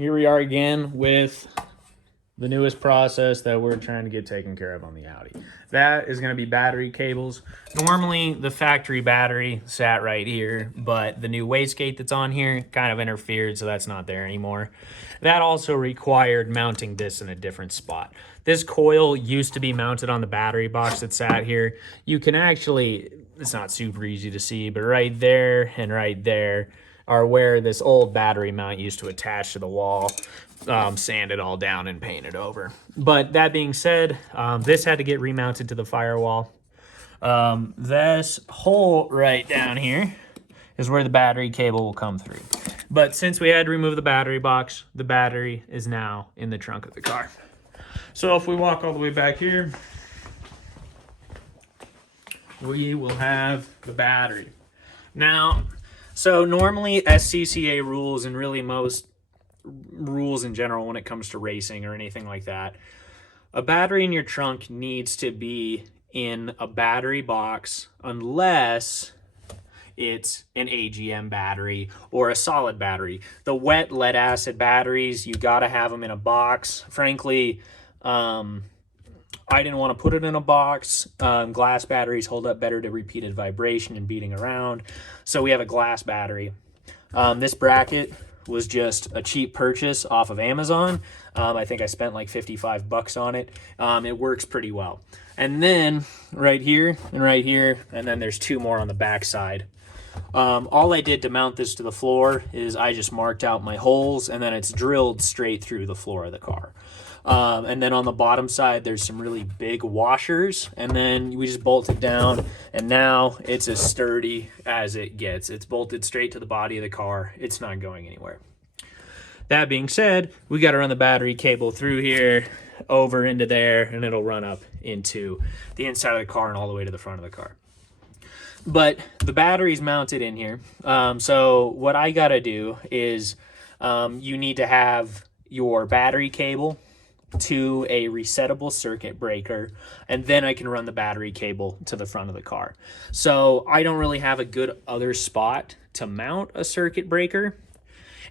here we are again with the newest process that we're trying to get taken care of on the Audi. That is going to be battery cables. Normally, the factory battery sat right here, but the new wastegate that's on here kind of interfered, so that's not there anymore. That also required mounting this in a different spot. This coil used to be mounted on the battery box that sat here. You can actually, it's not super easy to see, but right there and right there are where this old battery mount used to attach to the wall. Sand it all down and paint it over. But that being said, this had to get remounted to the firewall. This hole right down here is where the battery cable will come through. But since we had to remove the battery box, the battery is now in the trunk of the car. So if we walk all the way back here, we will have the battery. Now, so normally SCCA rules, and really most rules in general when it comes to racing or anything like that, a battery in your trunk needs to be in a battery box unless it's an AGM battery or a solid battery. The wet lead acid batteries, you got to have them in a box. Frankly, I didn't want to put it in a box. Glass batteries hold up better to repeated vibration and beating around, so we have a glass battery. This bracket was just a cheap purchase off of Amazon. I think I spent like 55 bucks on it. It works pretty well. And then right here, and then there's two more on the back side. All I did to mount this to the floor is I just marked out my holes, and then it's drilled straight through the floor of the car. And then on the bottom side, there's some really big washers, and then we just bolt it down, and now it's as sturdy as it gets. It's bolted straight to the body of the car. It's not going anywhere. That being said, we got to run the battery cable through here, over into there, and it'll run up into the inside of the car and all the way to the front of the car. But the battery's mounted in here. So what I got to do is you need to have your battery cable to a resettable circuit breaker, and then I can run the battery cable to the front of the car. So I don't really have a good other spot to mount a circuit breaker.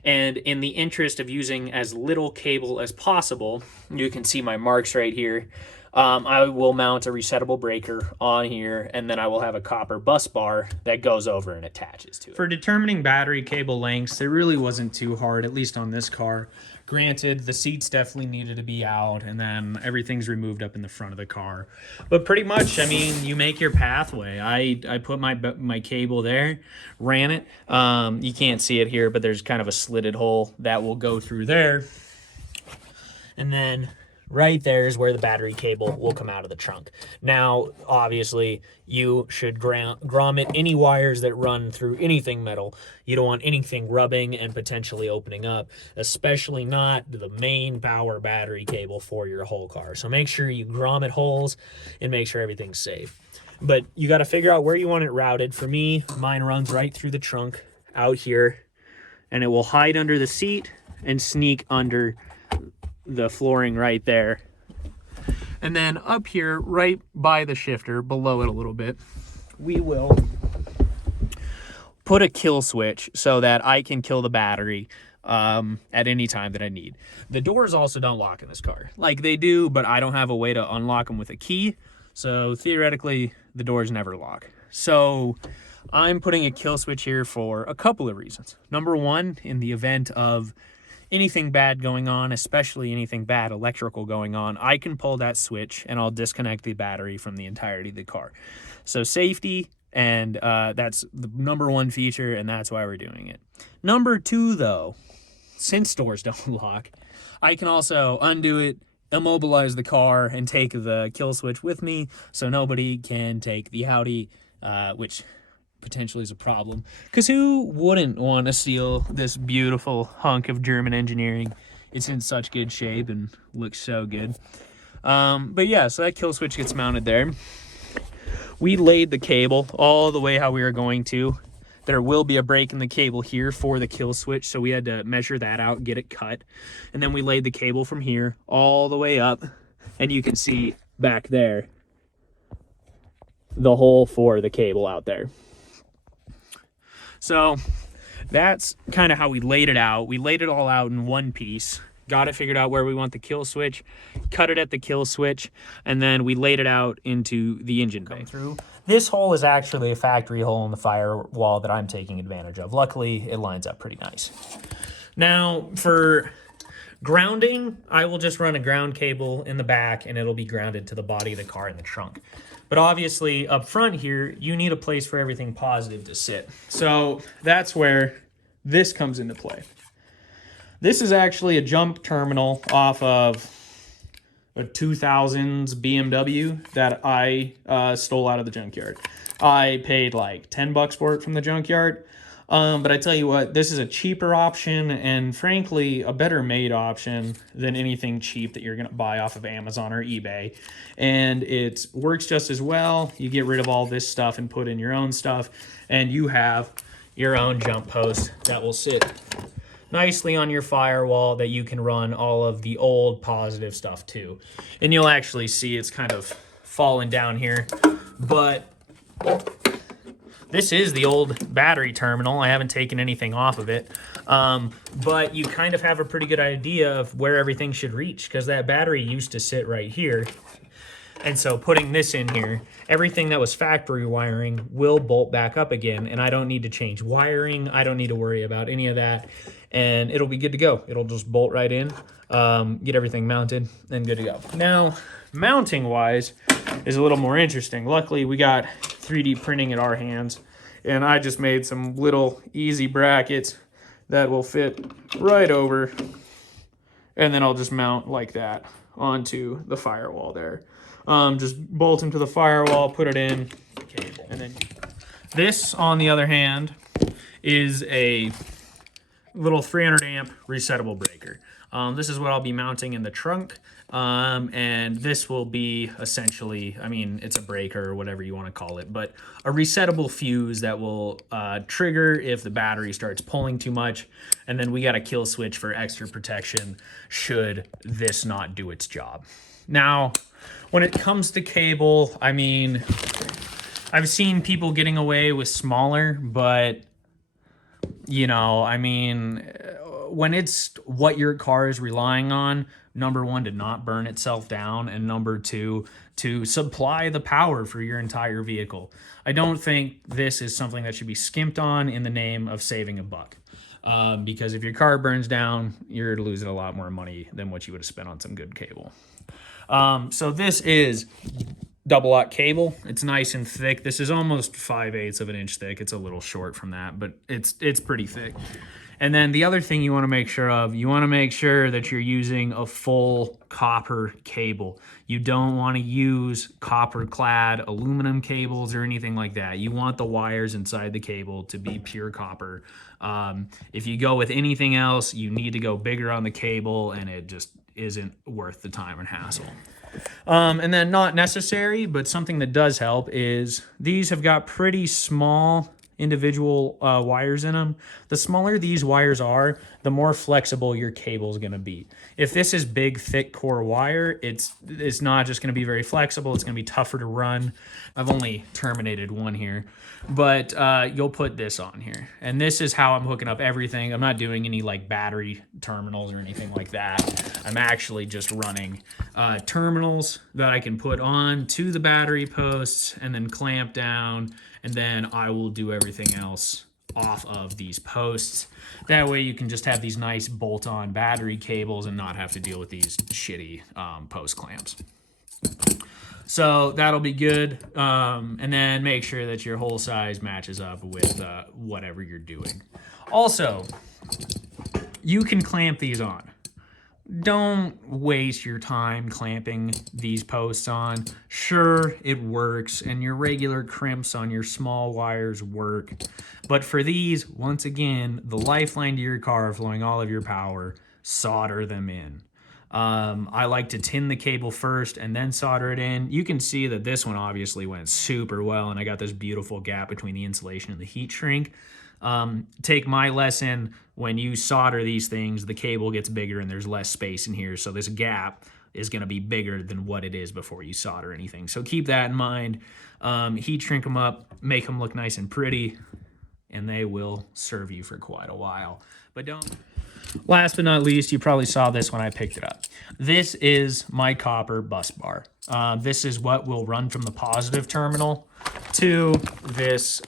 And in the interest of using as little cable as possible, you can see my marks right here. I will mount a resettable breaker on here, and then I will have a copper bus bar that goes over and attaches to it. For determining battery cable lengths, it really wasn't too hard, at least on this car. Granted, the seats definitely needed to be out, and then everything's removed up in the front of the car. But pretty much, I mean, you make your pathway. I put my cable there, ran it. You can't see it here, but there's kind of a slitted hole that will go through there. And then right there is where the battery cable will come out of the trunk. Now, obviously, you should grommet any wires that run through anything metal. You don't want anything rubbing and potentially opening up, especially not the main power battery cable for your whole car. So make sure you grommet holes and make sure everything's safe. But you got to figure out where you want it routed. For me, mine runs right through the trunk out here, and it will hide under the seat and sneak under the flooring right there. And then up here, right by the shifter, below it a little bit, we will put a kill switch so that I can kill the battery at any time that I need. The doors also don't lock in this car. Like they do, but I don't have a way to unlock them with a key. So theoretically, the doors never lock. So I'm putting a kill switch here for a couple of reasons. Number one, in the event of anything bad going on, especially anything bad electrical going on, I can pull that switch and I'll disconnect the battery from the entirety of the car. So safety, and that's the number one feature, and that's why we're doing it. Number two, though, since doors don't lock, I can also undo it, immobilize the car, and take the kill switch with me so nobody can take the Audi, which potentially is a problem, because who wouldn't want to steal this beautiful hunk of German engineering? It's in such good shape and looks so good. But yeah, so that kill switch gets mounted there. We laid the cable all the way how we were going to. There will be a break in the cable here for the kill switch, so we had to measure that out, get it cut, and then we laid the cable from here all the way up, and you can see back there the hole for the cable out there. So that's kind of how we laid it out. We laid it all out in one piece, got it figured out where we want the kill switch, cut it at the kill switch, and then we laid it out into the engine bay. This hole is actually a factory hole in the firewall that I'm taking advantage of. Luckily, it lines up pretty nice. Now, for grounding, I will just run a ground cable in the back and it'll be grounded to the body of the car in the trunk. But obviously up front here, you need a place for everything positive to sit. So that's where this comes into play. This is actually a jump terminal off of a 2000s BMW that I stole out of the junkyard. I paid like 10 bucks for it from the junkyard. But I tell you what, this is a cheaper option and frankly a better made option than anything cheap that you're going to buy off of Amazon or eBay. And it works just as well. You get rid of all this stuff and put in your own stuff, and you have your own jump post that will sit nicely on your firewall that you can run all of the old positive stuff to. And you'll actually see it's kind of falling down here, but this is the old battery terminal. I haven't taken anything off of it, but you kind of have a pretty good idea of where everything should reach because that battery used to sit right here. And so putting this in here, everything that was factory wiring will bolt back up again, and I don't need to change wiring. I don't need to worry about any of that, and it'll be good to go. It'll just bolt right in, get everything mounted, and good to go. Now, mounting-wise is a little more interesting. Luckily, we got 3D printing at our hands, and I just made some little easy brackets that will fit right over, and then I'll just mount like that onto the firewall there. Just bolt them to the firewall, put it in the cable, and then this, on the other hand, is a little 300 amp resettable breaker. This is what I'll be mounting in the trunk, and this will be essentially, I mean, it's a breaker or whatever you want to call it, but a resettable fuse that will trigger if the battery starts pulling too much, and then we got a kill switch for extra protection should this not do its job. Now, when it comes to cable, I mean, I've seen people getting away with smaller, but, you know, I mean, when it's what your car is relying on, number one, to not burn itself down, and number two, to supply the power for your entire vehicle. I don't think this is something that should be skimped on in the name of saving a buck. Because if your car burns down, you're losing a lot more money than what you would have spent on some good cable. So this is double aught cable. It's nice and thick. This is almost 5/8 of an inch thick. It's a little short from that, but it's pretty thick. And then the other thing you want to make sure of, you want to make sure that you're using a full copper cable. You don't want to use copper clad aluminum cables or anything like that. You want the wires inside the cable to be pure copper. If you go with anything else, you need to go bigger on the cable, and it just isn't worth the time and hassle. And then not necessary, but something that does help is these have got pretty small individual wires in them. The smaller these wires are, the more flexible your cable is going to be. If this is big, thick core wire, it's not just going to be very flexible. It's going to be tougher to run. I've only terminated one here, but you'll put this on here. And this is how I'm hooking up everything. I'm not doing any like battery terminals or anything like that. I'm actually just running terminals that I can put on to the battery posts and then clamp down, and then I will do everything else off of these posts. That way you can just have these nice bolt-on battery cables and not have to deal with these shitty post clamps. So that'll be good. And then make sure that your hole size matches up with whatever you're doing. Also, you can clamp these on. Don't waste your time clamping these posts on. Sure, it works, and your regular crimps on your small wires work. But for these, once again, the lifeline to your car flowing all of your power, solder them in. I like to tin the cable first and then solder it in. You can see that this one obviously went super well, and I got this beautiful gap between the insulation and the heat shrink. Take my lesson, when you solder these things, the cable gets bigger and there's less space in here. So this gap is going to be bigger than what it is before you solder anything. So keep that in mind. Heat shrink them up, make them look nice and pretty, and they will serve you for quite a while. But don't. Last but not least, you probably saw this when I picked it up. This is my copper bus bar. This is what will run from the positive terminal to this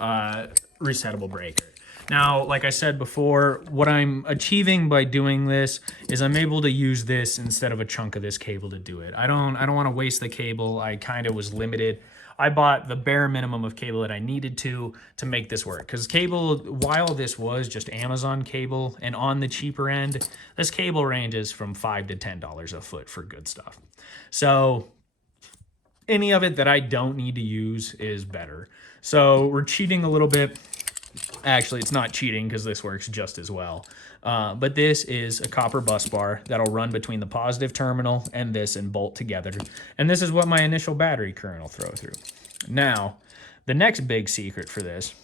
resettable breaker. Now, like I said before, what I'm achieving by doing this is I'm able to use this instead of a chunk of this cable to do it. I don't want to waste the cable. I kind of was limited. I bought the bare minimum of cable that I needed to make this work. Because cable, while this was just Amazon cable, and on the cheaper end, this cable ranges from $5 to $10 a foot for good stuff. So any of it that I don't need to use is better. So we're cheating a little bit. Actually, it's not cheating because this works just as well. But this is a copper bus bar that'll run between the positive terminal and this and bolt together. And this is what my initial battery current will throw through. Now, the next big secret for this,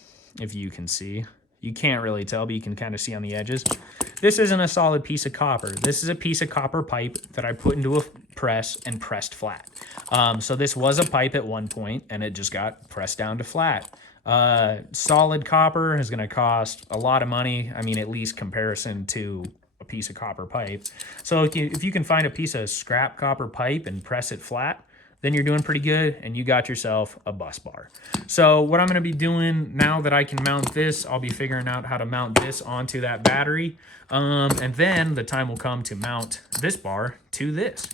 if you can see, you can't really tell, but you can kind of see on the edges. This isn't a solid piece of copper. This is a piece of copper pipe that I put into a press and pressed flat. So this was a pipe at one point, and it just got pressed down to flat. Solid copper is going to cost a lot of money. I mean, at least comparison to a piece of copper pipe. So if you can find a piece of scrap copper pipe and press it flat, then you're doing pretty good and you got yourself a bus bar. So what I'm going to be doing now that I can mount this, I'll be figuring out how to mount this onto that battery. And then the time will come to mount this bar to this.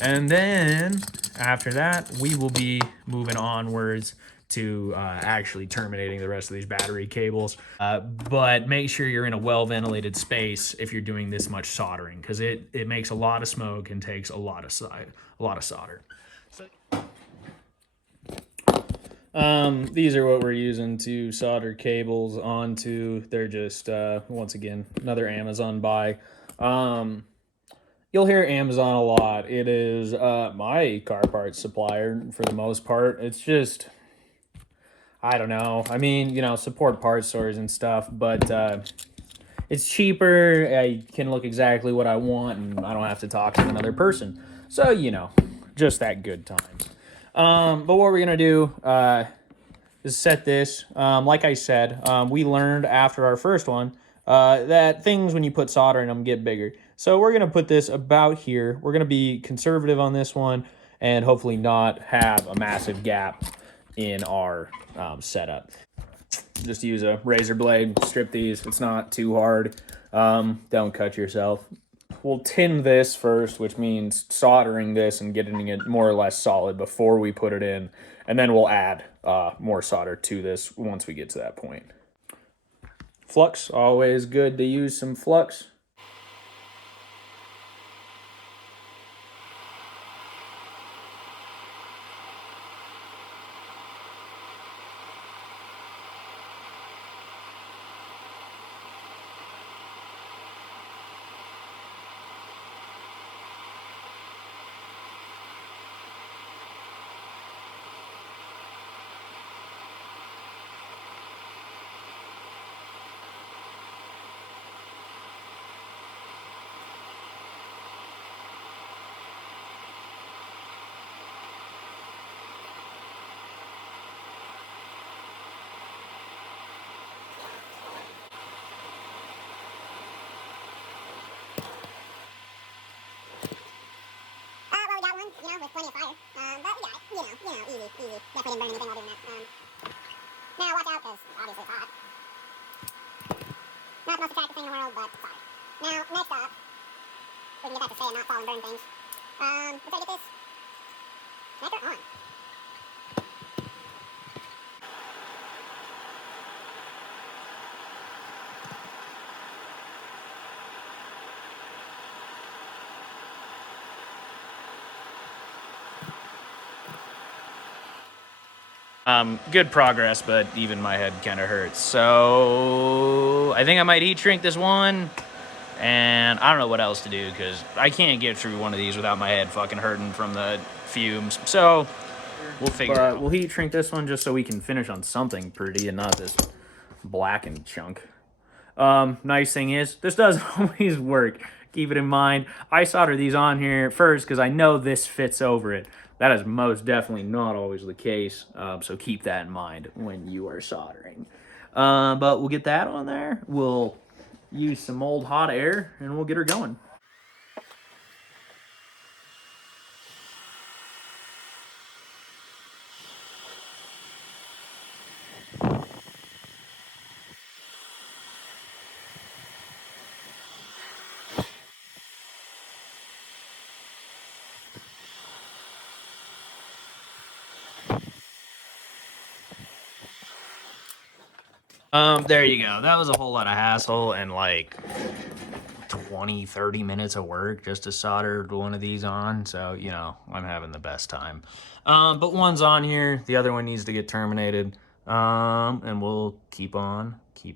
And then after that, we will be moving onwards to actually terminating the rest of these battery cables. But make sure you're in a well-ventilated space if you're doing this much soldering, because it makes a lot of smoke and takes a lot of solder. These are what we're using to solder cables onto. They're just, once again, another Amazon buy. You'll hear Amazon a lot. It is my car parts supplier for the most part. It's just, I don't know. I mean, you know, support parts stores and stuff, but it's cheaper. I can look exactly what I want, and I don't have to talk to another person. So, you know, just that good times. But what we're going to do is set this. Like I said, we learned after our first one that things when you put solder in them get bigger. So we're going to put this about here. We're going to be conservative on this one and hopefully not have a massive gap in our setup. Just use a razor blade, strip these. It's not too hard. Don't cut yourself. We'll tin this first, which means soldering this and getting it more or less solid before we put it in. And then we'll add more solder to this once we get to that point. Flux, always good to use some flux. You know, with plenty of fire. But we got it. Easy. Definitely didn't burn anything while doing that. Now watch out, because obviously it's hot. Not the most attractive thing in the world, but it's hot. Now, next up, we can get that to stay and not fall and burn things. Let's try to get this connector on. Good progress, but even my head kind of hurts. So I think I might heat shrink this one, and I don't know what else to do because I can't get through one of these without my head fucking hurting from the fumes. So we'll figure it out. We'll heat shrink this one just so we can finish on something pretty and not this blackened chunk. Nice thing is, this does always work. Keep it in mind. I solder these on here first because I know this fits over it. That is most definitely not always the case, so keep that in mind when you are soldering. But we'll get that on there. We'll use some old hot air and we'll get her going. There you go. That was a whole lot of hassle and like 20-30 minutes of work just to solder one of these on. So, you know, I'm having the best time. But one's on here. The other one needs to get terminated. And we'll keep on